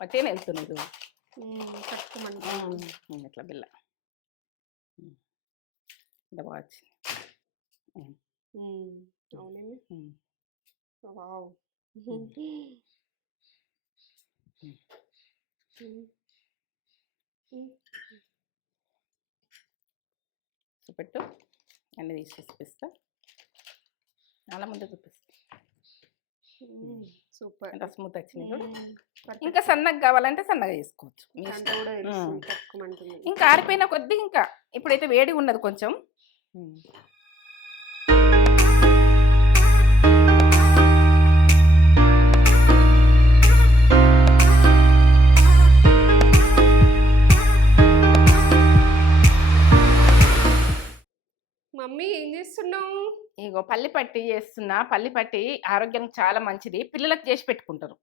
వట్టిగానే వెళ్తున్నాయి చూడు. తక్కువమంది ఇట్లా బిల్ల ఇంత బాగా వచ్చింది. అవునండి. వావ్. చూపెట్టు అన్నీ తీసి చూపిస్తా. చాలా ముందు చూపిస్తా. సూపర్. ఎంత స్మూత్ వచ్చినాయి చూడు. ఇంకా సన్నగా కావాలంటే సన్నగా చేసుకోవచ్చు. ఇంకా ఆరిపోయిన కొద్ది ఇంకా ఇప్పుడైతే వేడి ఉన్నది కొంచెం. మమ్మీ ఏం చేస్తున్నావు? ఇగో పల్లి పట్టి చేస్తున్నా. పల్లి పట్టి ఆరోగ్యానికి చాలా మంచిది. పిల్లలకు చేసి పెట్టుకుంటారు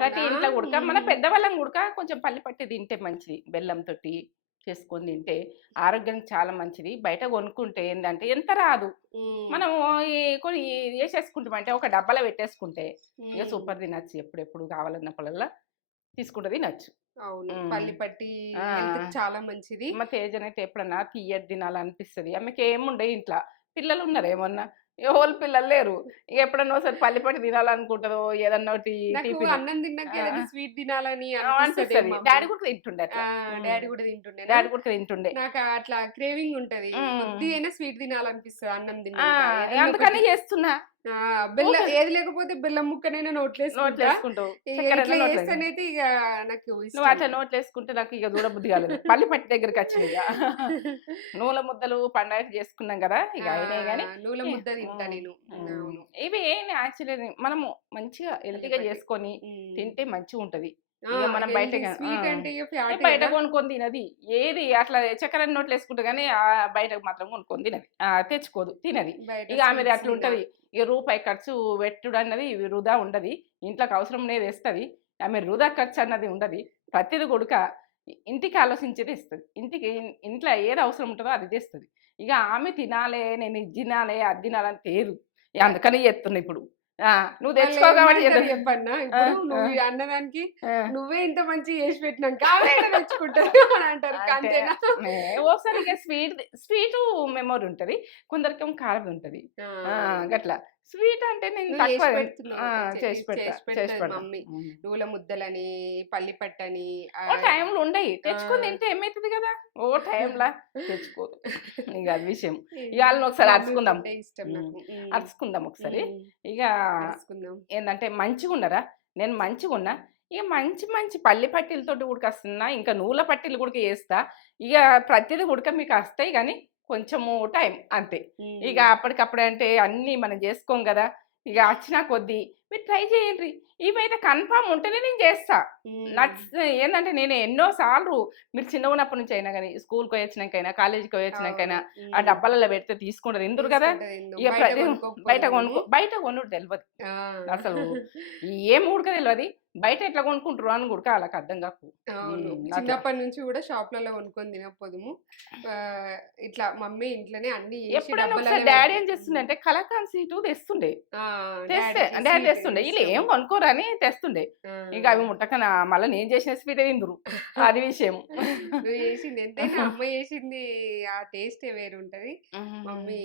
ప్రతి ఇంట్లో గుడక. మన పెద్దవాళ్ళం గుడక కొంచెం పల్లి పట్టి తింటే మంచిది. బెల్లం తోటి చేసుకొని తింటే ఆరోగ్యానికి చాలా మంచిది. బయట కొనుక్కుంటే ఏంటంటే ఎంత రాదు. మనము కొన్ని చేసేసుకుంటామంటే ఒక డబ్బాలో పెట్టేసుకుంటే ఇక సూపర్ తినచ్చు. ఎప్పుడెప్పుడు కావాలన్నప్పుడల్లా తీసుకుంటే తినచ్చు. అవును, పల్లి పట్టి చాలా మంచిది. మా తేజనైతే ఎప్పుడన్నా తీయటి తినాలనిపిస్తుంది. ఆమెకి ఏముండే ఇంట్లో పిల్లలు ఉన్నారు ఏమన్నా, ఎవరు పిల్లలు లేరు. ఇక ఎప్పుడన్నా ఒకసారి పల్లి పట్టి తినాలనుకుంటారు. ఏదన్నా ఒకటి అన్నం తిన్నాక స్వీట్ తినాలని అనిపిస్తుంది. డాడీ కూడా తింటుండే. డాడీ కూడా తింటుండే. నాకు అట్లా క్రేవింగ్ ఉంటది. అయినా స్వీట్ తినాలనిపిస్తుంది అన్నం తిన్నా. అందుకని చేస్తున్నా. బెల్లం ఏది లేకపోతే బెల్లం ముక్కనైనా నోట్లేసుకుంటావు. చేస్తానైతే ఇక నాకు నువ్వు అట్లా నోట్లేసుకుంటే నాకు ఇక దూరబుద్ధి కాలేదు. పల్లి పట్టి దగ్గరికి వచ్చింది. ఇక నూల ముద్దలు పండగ చేసుకున్నాం కదా, ఇక అయినాయి. కానీ నూల ముద్ద తింటా నేను. ఇవి యాక్చువల్లీ మనము మంచిగా హెల్తీగా చేసుకొని తింటే మంచిగా ఉంటది. ఇక మనం బయట కొనుక్కొని తినది. ఏది అట్లా చక్కెర నోట్లు వేసుకుంటే కానీ బయటకు మాత్రం కొనుక్కొని తినది, తెచ్చుకోదు, తినది. ఇక ఆమెది అట్లా ఉంటది. ఇక రూపాయి ఖర్చు పెట్టుడు అన్నది వృధా ఉండదు. ఇంట్లోకి అవసరం లేదు వేస్తుంది. ఆమె వృధా ఖర్చు అన్నది ఉండదు. ప్రతిది కొడుక ఇంటికి ఆలోచించేది ఇస్తుంది. ఇంట్లో ఏది అవసరం ఉంటుందో అది తెస్తుంది. ఇక ఆమె తినాలే, నేను ఇది తినాలే, అది తినాలని తేదు. అందుకని చేస్తున్నా ఇప్పుడు. నువ్వు తెచ్చుకో కాబట్టి చెప్పన్నా. నువ్వు అన్నదానికి నువ్వే ఇంత మంచి చేసి పెట్టినాక తెచ్చుకుంటారు అంటారు. ఓసారి ఇక స్వీట్ మెమొరీ ఉంటది, కొందరికి కారం ఉంటది. గట్లా స్వీట్ అంటే నేను తక్కువ చేసి పెడతా. మమ్మీ నూల ముద్దలని, పల్లి పట్టని టైంలో ఉండయి. తెచ్చుకొని తింటే ఏమైతుంది కదా, ఓ టైంలా తెచ్చుకోదు. ఇక అది విషయం. ఇవాళ ఒకసారి అరుచుకుందాం ఒకసారి. ఇక ఏంటంటే మంచిగా ఉన్నారా, నేను మంచిగా ఉన్నా. ఇక మంచి మంచి పల్లి పట్టీలతోటి ఉడకొస్తున్నా. ఇంకా నూల పట్టీలు కూడా వేస్తా. ఇక ప్రతిదీ ఉడక మీకు వస్తాయి కానీ కొంచెము టైం అంతే. ఇక అప్పటికప్పుడే అంటే అన్నీ మనం చేసుకోం కదా. ఇక వచ్చినా కొద్దీ మీరు ట్రై చేయండి. ఇవైతే కన్ఫామ్ ఉంటేనే నేను చేస్తా. ఏంటంటే నేను ఎన్నోసార్లు మీరు చిన్న ఉన్నప్పటి నుంచి అయినా కానీ స్కూల్కి పోయి వచ్చినాకైనా కాలేజీకి పోయి వచ్చినాకైనా ఆ డబ్బాలలో పెడితే తీసుకుంటారు ఎందుకు కదా. ఇక బయట కొనుడు తెలియదు అసలు, ఏం ఉడక తెలియదు. బయట ఎట్లా కొనుక్కుంటారు అని కూడా వాళ్ళకి అర్థం కాకు. చిన్నప్పటి నుంచి కూడా షాప్లలో కొనుక్కొని తినకపోదుము. ఇట్లా మమ్మీ ఇంట్లోనే అన్ని ఎప్పుడైనా డాడీ ఏం చేస్తుండే కలాకాన్ సీటు తెస్తుండే. డాడీ తెస్తుండే, వీళ్ళు ఏం కొనుక్కోరు అని తెస్తుండే. ఇంకా అవి ముట్టకన మళ్ళీ నేను చేసిన స్వీట్ తిందురు. అది విషయం. నువ్వు చేసింది ఎంతైనా అమ్మ చేసింది ఆ టేస్టే వేరు ఉంటది. మమ్మీ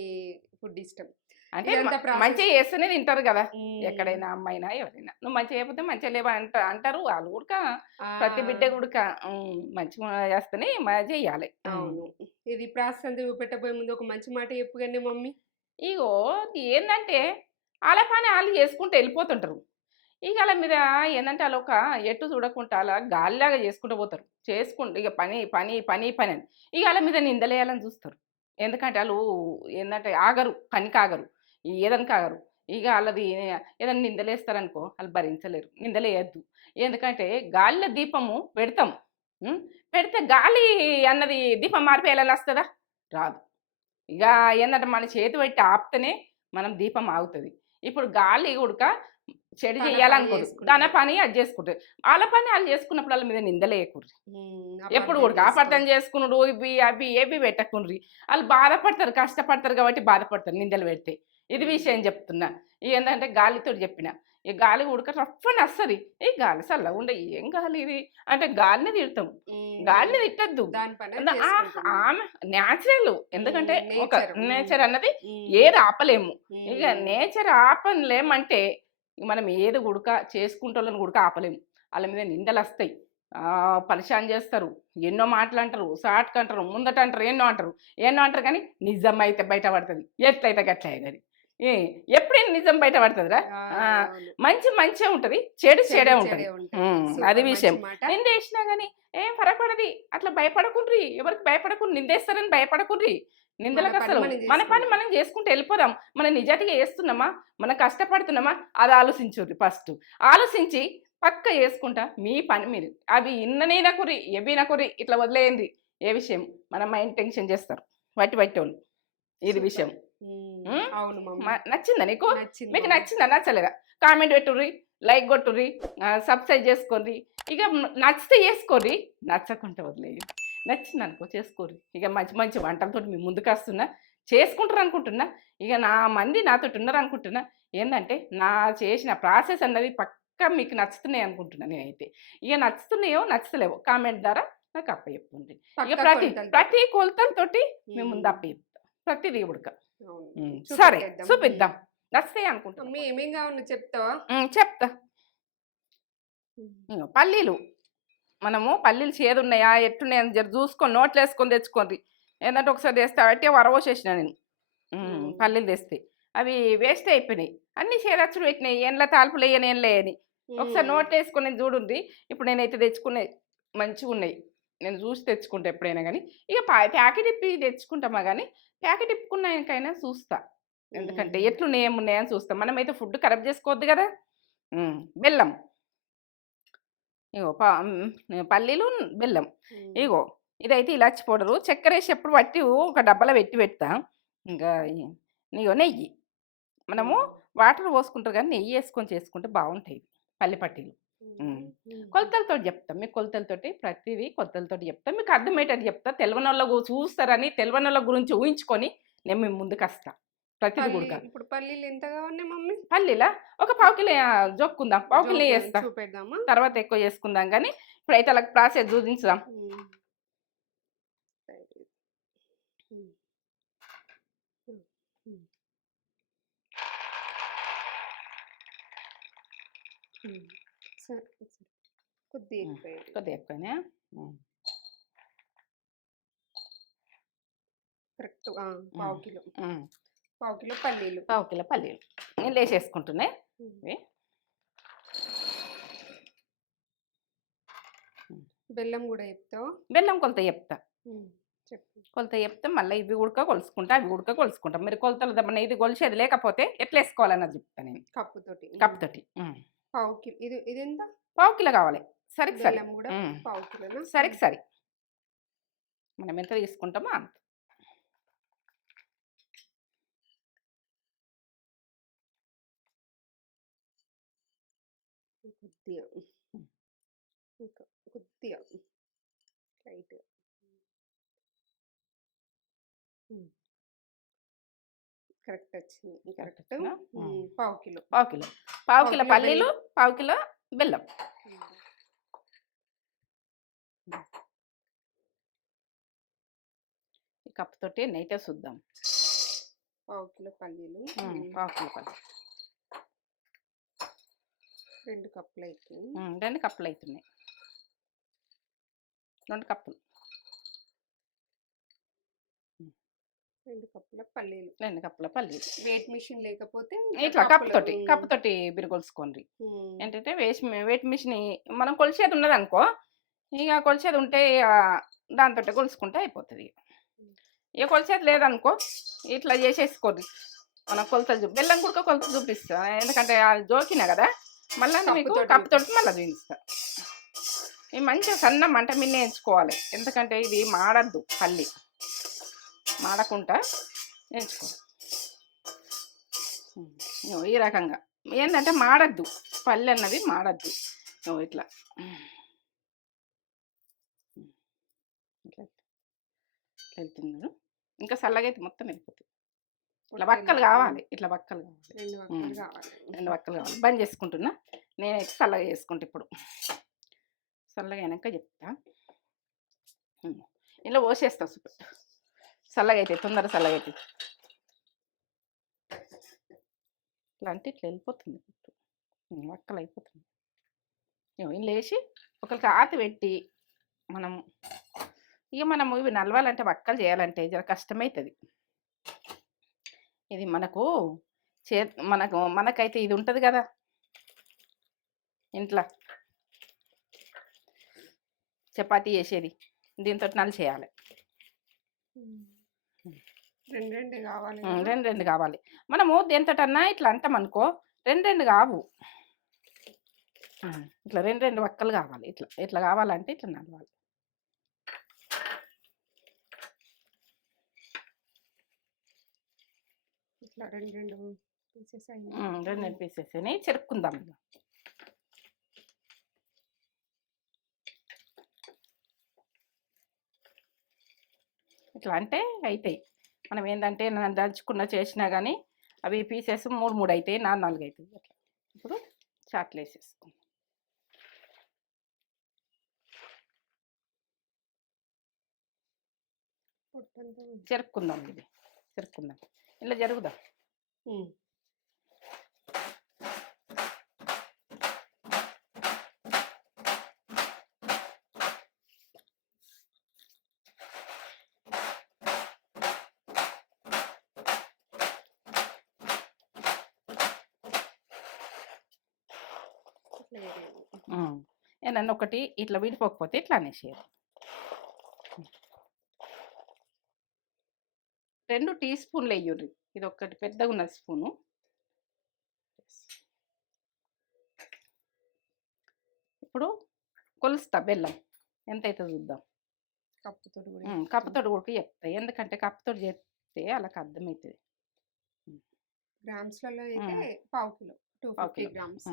ఫుడ్ ఇష్టం అంటే మంచిగా చేస్తేనే తింటారు కదా. ఎక్కడైనా అమ్మాయినా ఎవరైనా నువ్వు మంచిగా చేయకపోతే మంచిగా లేవా అంటారు వాళ్ళు కూడా. ప్రతి బిడ్డ కూడా మంచిగా చేస్తేనే చెయ్యాలి. అవును. ఇది ప్రాసెస్ అంతా చూపెట్టబోయే ముందు ఒక మంచి మాట చెప్పుగానే మమ్మీ. ఇగో ఏంటంటే అలా పని వాళ్ళు చేసుకుంటూ వెళ్ళిపోతుంటారు. ఇక అలా మీద ఏంటంటే అలా ఒక ఎటు చూడకుండా అలా గాలిలాగా చేసుకుంటూ పోతారు. ఇక పని పని పని పని అని ఇక అలా మీద నిందలేయాలని చూస్తారు. ఎందుకంటే వాళ్ళు ఏంటంటే ఆగరు, పనికి ఆగరు, ఏదని కాగరు. ఇక వాళ్ళది ఏదైనా నిందలేస్తారనుకో వాళ్ళు భరించలేరు. నిందలేయద్దు. ఎందుకంటే గాలిలో దీపము పెడతాం, పెడితే గాలి అన్నది దీపం మారిపోయేలా వస్తుందా? రాదు. ఇక ఏంటంటే మన చేతి పెట్టి ఆపితేనే మనం దీపం ఆగుతుంది. ఇప్పుడు గాలి ఉడక చెడు చేయాలనుకోరు, దాని పని అది చేసుకుంటారు. వాళ్ళ పని వాళ్ళు చేసుకున్నప్పుడు వాళ్ళ మీద నిందలేయకూర్రి. ఎప్పుడు కూడా అపార్థం చేసుకున్నాడు ఇవి అవి ఏవి పెట్టకుండ్రి. వాళ్ళు బాధపడతారు, కష్టపడతారు కాబట్టి బాధపడతారు నిందలు పెడితే. ఇది విషయం చెప్తున్నా. ఏంటంటే గాలితో చెప్పిన ఈ గాలి ఉడక రఫ్ఫని వస్తుంది. ఈ గాలి చల్లగా ఉండే ఏం గాలి ఇది అంటే గాలిని తిడతాం. గాలిని తిట్టద్దు. దాని పని అది ఆ చేసుకుంటుంది. ఆమె న్యాచురల్. ఎందుకంటే ఒక నేచర్. నేచర్ అన్నది ఉమ్, ఏది ఆపలేము. ఇక ఉమ్, నేచర్ ఆపలేమంటే మనం ఏది గుడక చేసుకుంటోళ్ళని గుడక ఆపలేము. వాళ్ళ మీద నిందలొస్తాయి. పరిశాన్ చేస్తారు. ఎన్నో మాటలంటారు. సాటుకంటారు, ముందటంటారు, ఎన్నో అంటారు కానీ నిజం అయితే బయట పడతది. ఎట్లయితే గట్లే గాని. ఏ ఎప్పుడైనా నిజం బయట పడతదిరా. ఆ, ఆ! అవును. మంచి మంచే ఉంటది. చెడు చెడే చెడు ఉంటది. చెడే ఉంటది. అది సూపర్ విషయం. మంచి మాట. నిందేసినా గాని ఏం ఫరక్ పడది. అట్లా భయపడకుండ్రి. ఎవరికి భయపడకుండ్రి. నిందేస్తారని భయపడకుండ్రి. మన పని నిందలకసలు మనం మన పని చేసుకుందాం. మనం చేసుకుంటూ వెళ్ళిపోదాం. మనం నిజాయితీగా చేస్తున్నామా? మనం కష్టపడుతున్నామా? అది ఆలోచించుర్రి ఫస్ట్. ఆలోచించి పక్కా చేసుకుంటా మీ పని మీరు. అవి ఇన్ననీనకుర్రి, ఎవ్వినకుర్రి ఇట్లా వదిలేయండి. ఏ విషయం మన మైండ్ టెన్షన్ చేస్తారు. వట్టోళ్ళు. ఇది సూపర్. విషయం. హ్మ్. అవును మమ్మీ. నచ్చిందా నీకు? నచ్చింది మీకు మమ్మీ. నచ్చిందా? నచ్చలేదా? కామెంట్ పెట్టుర్రి, లైక్ కొట్టుర్రి, సబ్స్క్రైబ్ చేసుకోర్రి. ఇక నచ్చితే చేసుకోర్రి, నచ్చకుంటే వదిలేయండి. నచ్చిందనుకో చేసుకోర్రి. ఇక మంచి మంచి వంటలతోటి మీ ముందుకొస్తున్నా. చేసుకుంటారు అనుకుంటున్నా. ఇక నా మంది నాతోటి ఉన్నారు అనుకుంటున్నా. ఏందంటే నా చేసిన ప్రాసెస్ అన్నది పక్కా మీకు నచ్చుతున్నాయి అనుకుంటున్నా నేనైతే. ఇక నచ్చుతున్నాయో, నచ్చుతలేవో కామెంట్ ద్వారా నాకు అప్పచెప్పుండ్రి. ఇక పక్కా ప్రతి కొలతలతోటి. ప్రతి కొలతలతోటి మీ ముందు ఉమ్, అప్పచెప్తా. ప్రతిదీ ఉడక. అవును. సరే చూపెట్టేద్దాం. చూపిద్దాం. నచ్చుతాయి అనుకుంటున్నా. మమ్మీ ఏమేం కావాలో చెప్తావా? చెప్తా. ఇగో పల్లీలు. మనము పల్లీలు చేదున్నాయా, ఎట్టున్నాయని జర చూసుకొని నోట్లో వేసుకొని తెచ్చుకోండి. ఏంటంటే ఒకసారి తెస్తే అంటే వరవోసేసిన నేను. పల్లీలు తెస్తే. అవి వేస్ట్ అయిపోయినాయి. అన్నీ చేదచ్చులు పెట్టినాయి. ఏండ్ల తాలింపులు వేయను ఏం లేయని. ఒకసారి నోట్లో వేసుకొని చూడుండ్రి. ఇప్పుడు నేనైతే తెచ్చుకున్నాయి మంచిగా ఉన్నాయి. నేను చూసి తెచ్చుకుంటా ఎప్పుడైనా కానీ. ఇక ప్యాకెట్ ఇప్పి తెచ్చుకుంటామా కానీ ప్యాకెట్ ఇప్పుకున్నాకైనా చూస్తా. ఎందుకంటే ఎట్లున్నాయి ఏమున్నాయని చూస్తాం. మనమైతే ఫుడ్ ఖరాబ్ చేసుకోవద్దు కదా. బెల్లం. ఇగో పల్లీలు, బెల్లం. ఇగో ఇదైతే ఇలాచి పౌడరు. చక్కెర వేసి ఎప్పుడు పట్టి ఒక డబ్బాలో పెడతా. ఇంకా ఇగో నెయ్యి. మనము వాటర్ పోసుకుంటారు కానీ నెయ్యి వేసుకొని చేసుకుంటే బాగుంటాయి పల్లి పట్టీలు. కొలతలతో చెప్తా. మీకు కొలతలతోటి ప్రతిదీ కొలతలతోటి చెప్తా. మీకు అర్థమయ్యేటట్టు చెప్తా. తెలవనోళ్ళకు చూస్తారని తెలవనోళ్ళ గురించి ఊహించుకొని నేను మీ ముందుకు వస్తా. ప్రతిదీ కూడా ఇప్పుడు పల్లీలు ఎంత కావాలి మమ్మీ? పల్లీలా ఒక పావు కిలో జొక్కుందాం. పావు కిలో వేస్తా. చూపెడదామా? తర్వాత ఎక్కువ చేసుకుందాం కానీ ఇప్పుడైతే అలా ప్రాసెస్ చూపించుదాం. కొద్దిగా ఎక్కువనే. కరెక్ట్. పావు కిలో. పావు కిలో పల్లీలు. పావు కిలో పల్లీలు నేను లేచేసుకుంటున్నాయి. బెల్లం కూడా చెప్తావా? బెల్లం కొలత చెప్తా. చెప్పు. కొలత చెప్తే మళ్ళీ ఇవి ఉడక కొలుసుకుంటా, అవి ఉడక కొలుసుకుంటాం. మీరు కొలతలు మన ఇది కొలిసేది లేకపోతే ఎట్లా వేసుకోవాలన్నది చెప్తాను నేను. కప్పుతోటి. పావు కిలో. ఇది ఎంత? పావు కిలో కావాలి. సరికి సరి. బెల్లం కూడా పావు కిలోనా? సరికి సరి. మనం ఎంత తీసుకుంటామో అంత. కొద్దిగా ఇంకా కొద్దిగా లైట్ కరెక్ట్ వచ్చింది. కరెక్ట్. పావు కిలో. పావు కిలో పల్లీలు, పావు కిలో బెల్లం. ఈ కప్పుతోటి నైతే చూద్దాం. పావు కిలో పల్లీలు. పావు కిలో పల్లీలు. 2 కప్పులు అవుతుంది. 2 కప్పులు అవుతున్నాయి. 2 కప్పులు. 2 కప్పుల పల్లీలు. 2 కప్పుల పల్లీలు. వెయిట్ మిషన్ లేకపోతే ఇట్లా కప్పుతోటి మీరు కొలుసుకోండి. ఏంటంటే వెయిట్ మిషన్ మనం కొలిసేది ఉన్నది అనుకో, ఇక కొలిసేది ఉంటే దాంతో కొలుసుకుంటే అయిపోతుంది. ఇక కొలిసేది లేదనుకో ఇట్లా చేసేసుకోండి. మనం కొలతలు బెల్లం కూడా కొలత చూపిస్తా. ఎందుకంటే జోకినా కదా మళ్ళీ మీకు కప్పుతోటి మళ్ళీ చూపిస్తా. ఇవి మంచిగా సన్న మంట మీద వేయించుకోవాలి. ఎందుకంటే ఇది మాడద్దు. పల్లి మాడకుండా వేయించుకోవాలి. ఈ రకంగా ఏంటంటే మాడద్దు. పల్లి అన్నది మాడద్దు. ఇట్లా వెళ్తున్నాను. ఇంకా చల్లగా అయితే మొత్తం వెళ్ళిపోతుంది. ఇట్లా వక్కలు కావాలి, ఇట్లా వక్కలు కావాలి, 2 వక్కలు కావాలి. 2 వక్కలు కావాలి. బంద్ చేసుకుంటున్నా. నేనైతే చల్లగా చేసుకుంటా ఇప్పుడు. చల్లగా అయినాక చెప్తా. ఇలా పోసేస్తా సూపర్. చల్లగా అవుతాయి, తొందర చల్లగా అవుతాయి. ఇట్లా అంటే ఇట్లా వెళ్ళిపోతుంది, వక్కలు అయిపోతుంది. ఇలా వేసి ఒకరికి ఆతి పెట్టి మనము ఇవి నలవాలంటే వక్కలు చేయాలంటే జర కష్టమవుతుంది. ఇది మనకైతే ఇది ఉంటుంది కదా ఇంట్లో చపాతీ చేసేది, దీంతో నలు చేయాలి. 2 కావాలి. 2 కావాలి. మనము దేంతోటన్నా ఇట్లా అంటాం అనుకో 2 కావు. ఇట్లా 2 వక్కలు కావాలి. ఇట్లా కావాలంటే ఇట్లా నలవాలి. ఇట్లా 2 పీసెస్ అయినాయి. 2 పీసెస్ అని చెరుక్కుందాం. ఇట్లా అంటే అవుతాయి. మనం ఏంటంటే దంచుకున్న చేసినా కానీ అవి పీసెస్ 3 అవుతాయి, 4 అవుతాయి. అట్లా ఇప్పుడు చాట్లు వేసేసుకుందాం. చెరుక్కుందాం. ఇది చెరుక్కుందాం, ఇలా జరుగుదాం. ఏదన్నా ఒకటి ఇట్లా విడిపోకపోతే ఇట్లా అనేసేయాలి. 2 టీ స్పూన్లు వేయ్యుర్రి. ఇది ఒకటి పెద్దగా ఉన్న స్పూను. ఇప్పుడు కొలుస్తా బెల్లం ఎంత అవుతుందో చూద్దాం. కప్పుతోటి కూడా చెప్తాయి, ఎందుకంటే కప్పుతోటి చెప్తే వాళ్ళకి అర్థమవుతుంది. గ్రామ్స్లలో అయితే పావు కిలో, 250 గ్రామ్స్.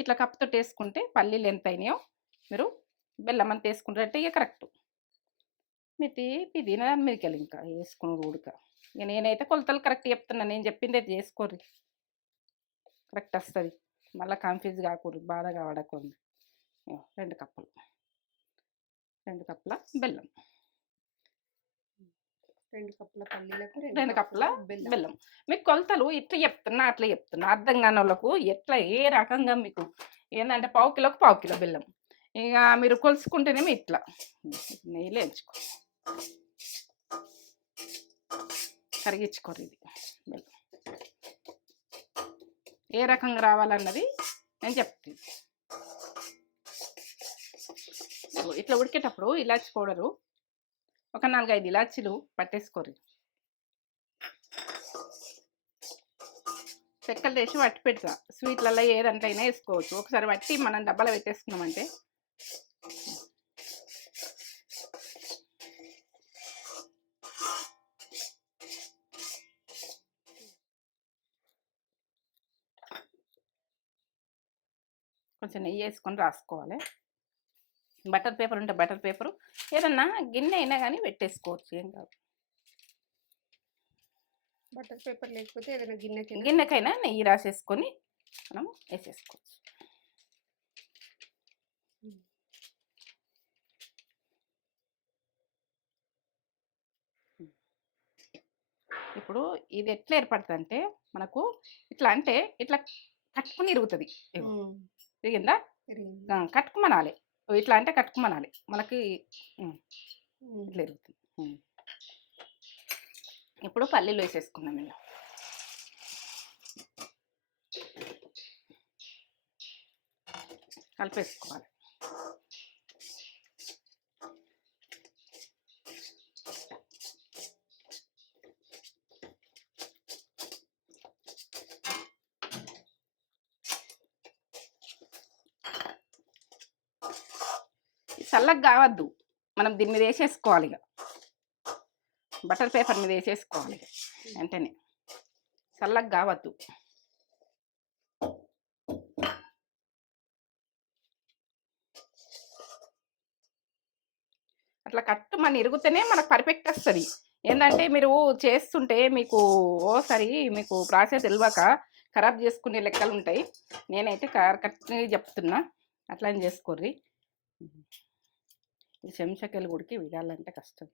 ఇట్లా కప్పుతోటి వేసుకుంటే పల్లీలు ఎంత అయినాయో మీరు బెల్లం అంత వేసుకుంటారంటే ఇక కరెక్ట్. ఇది దాని మీదకి వెళ్ళి ఇంకా వేసుకుని ఉడక. ఇక నేనైతే కొలతలు కరెక్ట్ చెప్తున్నా, నేను చెప్పింది అయితే చేసుకోర్రి, కరెక్ట్ వస్తుంది. మళ్ళీ కన్ఫ్యూజ్ కాకూడదు, బాధగా పడకూడదు. 2 కప్పుల బెల్లం, 2 కప్పుల పల్లీలకు 2 కప్పుల బెల్లం. మీకు కొలతలు ఇట్లా చెప్తున్నా అట్లా చెప్తున్నా, అర్థం కాని వాళ్ళకు ఎట్లా ఏ రకంగా మీకు ఏంటంటే పావు కిలో బెల్లం. ఇక మీరు కొలుసుకుంటేనేమో ఇట్లా నెయ్యిలో ఎంచుకో, కరిగించుకోరు. ఇది బెల్లం ఏ రకంగా రావాలన్నది నేను చెప్తాను. ఇట్లా ఉడికేటప్పుడు ఇలాచి పౌడరు ఒక 4-5 ఇలాచీలు పట్టేసుకోరు. చెక్కలు వేసి పట్టి పెడతా. స్వీట్లలో ఏదంటే అయినా వేసుకోవచ్చు. ఒకసారి పట్టి మనం డబ్బాలో పెట్టేసుకున్నామంటే కొంచెం నెయ్యి వేసుకొని రాసుకోవాలి. బటర్ పేపర్ ఉంటే బటర్ పేపరు, ఏదన్నా గిన్నె అయినా కానీ పెట్టేసుకోవచ్చు, ఏం కాదు. బటర్ పేపర్ లేకపోతే ఏదైనా గిన్నెకైనా నెయ్యి రాసేసుకొని మనం వేసేసుకోవచ్చు. ఇప్పుడు ఇది ఎట్లా ఏర్పడుతుంది అంటే మనకు ఇట్లా అంటే ఇట్లా కట్టుకుని ఇరుగుతుంది. తిరిగిందా? కట్టుకుమనాలి. ఇట్లా అంటే కట్టుకుమనాలి, మనకి ఇట్లా ఇరుగుతుంది. ఇప్పుడు పల్లీలు వేసేసుకున్నాం. ఇలా కలిపేసుకోవాలి. చల్లగా కావద్దు, మనం దీని మీద వేసేసుకోవాలి. ఇక బటర్ పేపర్ మీద వేసేసుకోవాలి వెంటనే, చల్లగా కావద్దు. అట్లా కట్టు మన ఇరుగుతూనే మనకు పర్ఫెక్ట్ వస్తుంది. ఏందంటే మీరు చేస్తుంటే మీకు ఓసారి మీకు ప్రాసెస్ తెలవక ఖరాబ్ చేసుకునే లెక్కలు ఉంటాయి. నేనైతే కరెక్ట్‌గా చెప్తున్నా. అట్లని చేసుకోర్రి. ఈ చెంచాకెళ్ళి ఉడికి విడాలంటే కష్టం.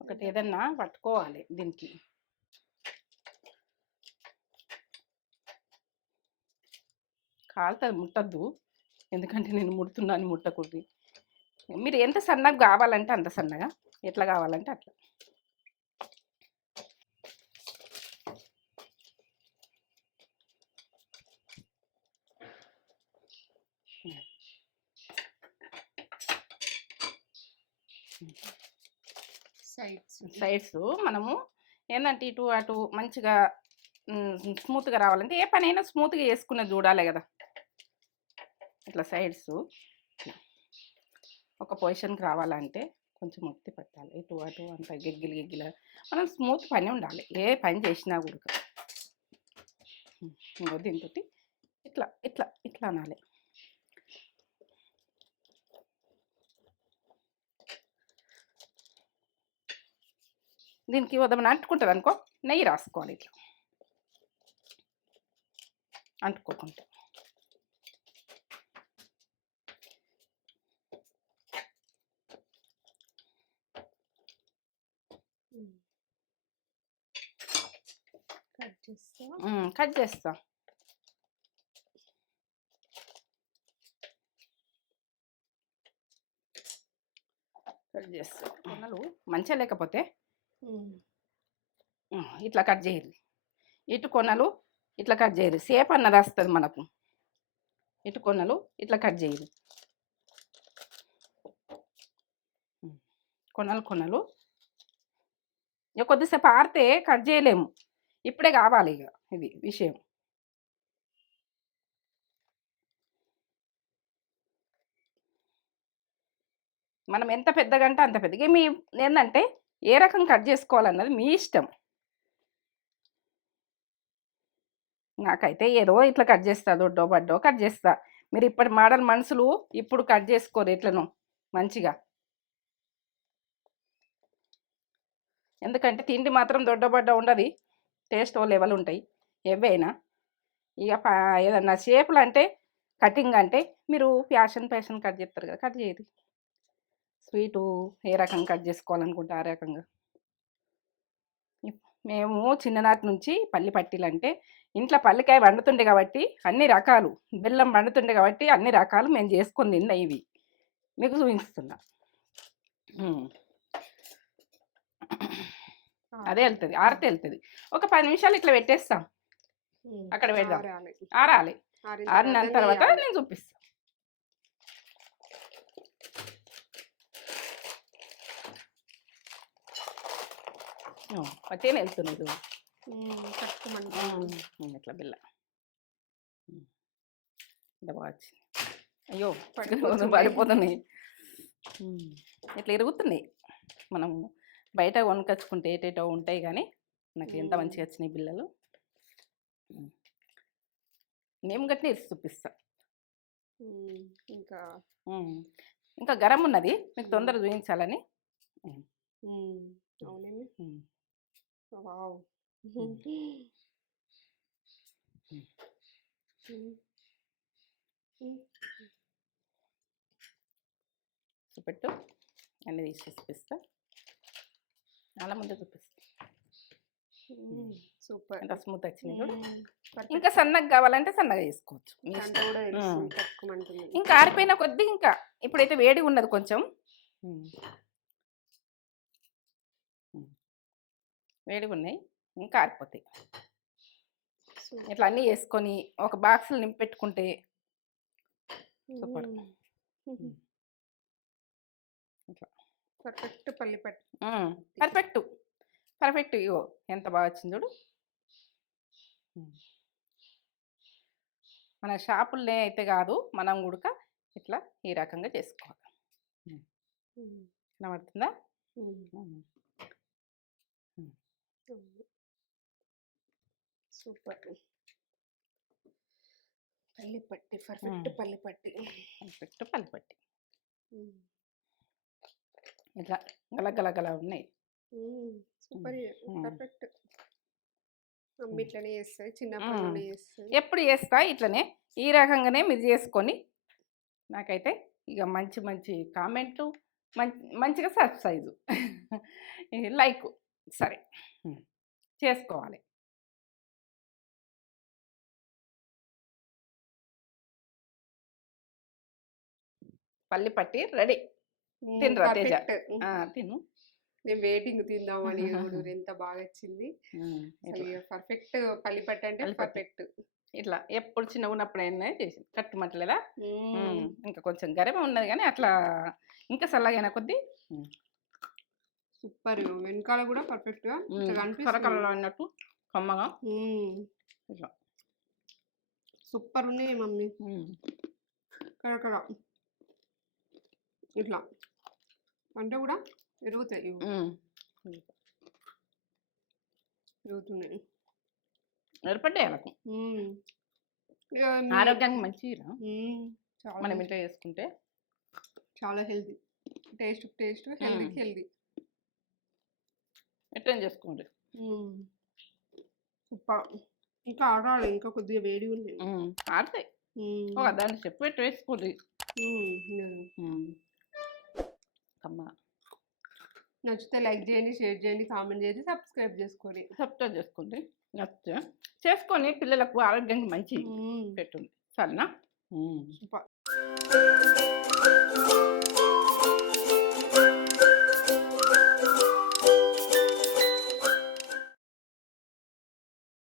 ఒకటి ఏదన్నా పట్టుకోవాలి దీనికి. కాలుతుంది ముట్టద్దు. ఎందుకంటే నేను ముడుతున్నాను ముట్టకూడదు. మీరు ఎంత సన్నగా కావాలంటే అంత సన్నగా, ఎట్లా కావాలంటే అట్లా. సైడ్స్ మనము ఏంటంటే ఇటు అటు మంచిగా స్మూత్గా రావాలంటే ఏ పనైనా స్మూత్గా చేసుకున్నది చూడాలి కదా. ఇట్లా సైడ్స్ ఒక పొజిషన్కి రావాలంటే కొంచెం ఒత్తి పెట్టాలి. ఇటు అటు అంత గిగ్గిల మనం స్మూత్ పని ఉండాలి ఏ పని చేసినా కూడా. దీంతో ఇట్లా ఇట్లా ఇట్లా అనాలి. దీనికి వదమని అంటుకుంటుంది అనుకో, నెయ్యి రాసుకోవాలి ఇట్లా అంటుకోకుండా. కట్ చేస్తా. కట్ చేస్తా. కొనలు మంచిగా లేకపోతే ఇట్లా కట్ చేయరు. ఇటు కొనలు ఇట్లా కట్ చేయరు. సేప్ అన్నది వస్తుంది మనకు. ఇటు కొనలు ఇట్లా కట్ చేయరు. కొనలు ఇక కొద్దిసేపు ఆరితే కట్ చేయలేము. ఇప్పుడే కావాలి ఇక ఇది విషయం. మనం ఎంత పెద్దగా అంటే అంత పెద్దగా. మీ ఏంటంటే ఏ రకం కట్ చేసుకోవాలన్నది మీ ఇష్టం. నాకైతే ఏదో ఇట్లా కట్ చేస్తా, దొడ్డో బడ్డో కట్ చేస్తా. మీరు ఇప్పటి మోడల్ మనుషులు ఇప్పుడు కట్ చేసుకోరు ఎట్లనో మంచిగా. ఎందుకంటే తిండి మాత్రం దొడ్డ బడ్డ ఉండదు, టేస్ట్ ఓ లెవెల్ ఉంటాయి ఏవైనా. ఇక ఏదన్నా షేపులు అంటే కటింగ్ అంటే మీరు ఫ్యాషన్ కట్ చేస్తారు కదా, కట్ చేయరు. స్వీటు ఏ రకంగా కట్ చేసుకోవాలనుకుంటే ఆ రకంగా. మేము చిన్ననాటి నుంచి పల్లి పట్టీలు అంటే ఇంట్లో పల్లికాయ వండుతుండే కాబట్టి అన్ని రకాలు, బెల్లం వండుతుండే కాబట్టి అన్ని రకాలు మేము చేసుకొని తిన్నా. ఇవి మీకు చూపిస్తున్నా. అదే వెళ్తుంది, ఆరితే వెళ్తుంది. ఒక 10 నిమిషాలు ఇట్లా పెట్టేస్తాం, అక్కడ పెడదాం. ఆరాలి. ఆరిన తర్వాత నేను చూపిస్తాను. పట్టేనే వెళ్తున్నది ఇట్లా బిల్ల. ఇంత బాగా వచ్చింది. అయ్యో పడిపోతున్నాయి, ఇట్లా ఇరుగుతున్నాయి. మనము బయట కొనుకొచ్చుకుంటే ఏటేటో ఉంటాయి, కానీ నాకు ఎంత మంచిగా వచ్చినాయి బిల్లలు. నేను గట్టిని ఇరిచి చూపిస్తా. ఇంకా గరం ఉన్నది, మీకు తొందరగా చూపించాలని. చూపెట్టు, అన్నీ తీసి చూపిస్తా. అలా ముందే చూపిస్తా. సూపర్, ఎంత స్మూత్ వచ్చినాయి చూడు. ఇంకా సన్నగా కావాలంటే సన్నగా చేసుకోవచ్చు. ఇంకా ఆరిపోయిన కొద్దీ ఇంకా ఇప్పుడైతే వేడి ఉన్నది కొంచెం, వేడిగా ఉన్నాయి, ఇంకా ఆరిపోతాయి. ఇట్లా అన్నీ వేసుకొని ఒక బాక్సులు నింపెట్టుకుంటే సూపర్. ఇట్లా పర్ఫెక్ట్ పల్లి పట్టి, పర్ఫెక్ట్. ఇగో ఎంత బాగా వచ్చింది చూడు. మన షాపుల్లో అయితే కాదు, మనం కూడా ఇట్లా ఈ రకంగా చేసుకోవాలి. నడుతుందా? సూపర్. పల్లి పట్టి పర్ఫెక్ట్ పల్లి పట్టి. పర్ఫెక్ట్ పల్లిపట్టి ఇట్లా గల ఉన్నాయి. సూపర్ ఉమ్. పర్ఫెక్ట్. మమ్మీ ఇట్లనే చేస్తుంది, చిన్నప్పటి ఉమ్. నుండి చేస్తుంది. ఎప్పుడు చేస్తా ఇట్లనే ఈ రకంగానే మీరు చేసుకొని నాకైతే ఇక మంచి మంచి కామెంట్లు మంచిగా సబ్స్క్రైబు లైక్ సరే చేసుకోవాలి. పల్లి పట్టి రెడీ. తినరా తేజ? పర్ఫెక్ట్. తిను. నేను వెయిటింగ్ తిందామని చూడు ఎంత బాగా వచ్చింది. పర్ఫెక్ట్ పల్లి పట్టి అంటే పల్లి పట్టి. పర్ఫెక్ట్. ఇట్లా ఎప్పుడు చిన్నగా ఉన్నప్పుడు అయినా చేసింది కట్టుమట్లేదా. ఇంకా కొంచెం గరిమ ఉన్నది కానీ అట్లా ఇంకా చల్లగైన కొద్దీ సూపర్. వెనకాల కూడా పర్ఫెక్ట్ గా కరకరలో అన్నట్టు కమ్మగా ఇట్లా సూపర్ ఉన్నాయి మమ్మీ. కరకర ఇట్లా అంటే కూడా ఎరుగుతాయి, ఎరుగుతున్నాయి. ఏర్పడ్డాయి వాళ్ళకు ఆరోగ్యానికి మంచిగా మనం ఇంట్లో చేసుకుంటే చాలా హెల్తీ. Taste హెల్తీకి healthy. ఎట్లా చేసుకోండి. సూపర్. ఇంకా ఆడాలి, ఇంకా కొద్దిగా వేడి ఉంది. ఆడతాయి. దాన్ని చెప్పు పెట్టి వేసుకోండి. అమ్మ నచ్చితే లైక్ చేయండి, షేర్ చేయండి, కామెంట్ చేయండి, సబ్స్క్రైబ్ చేసుకోండి. నచ్చితే చేసుకొని పిల్లలకు ఆరోగ్యానికి మంచి పెట్టుంది. సరేనా? సూపర్.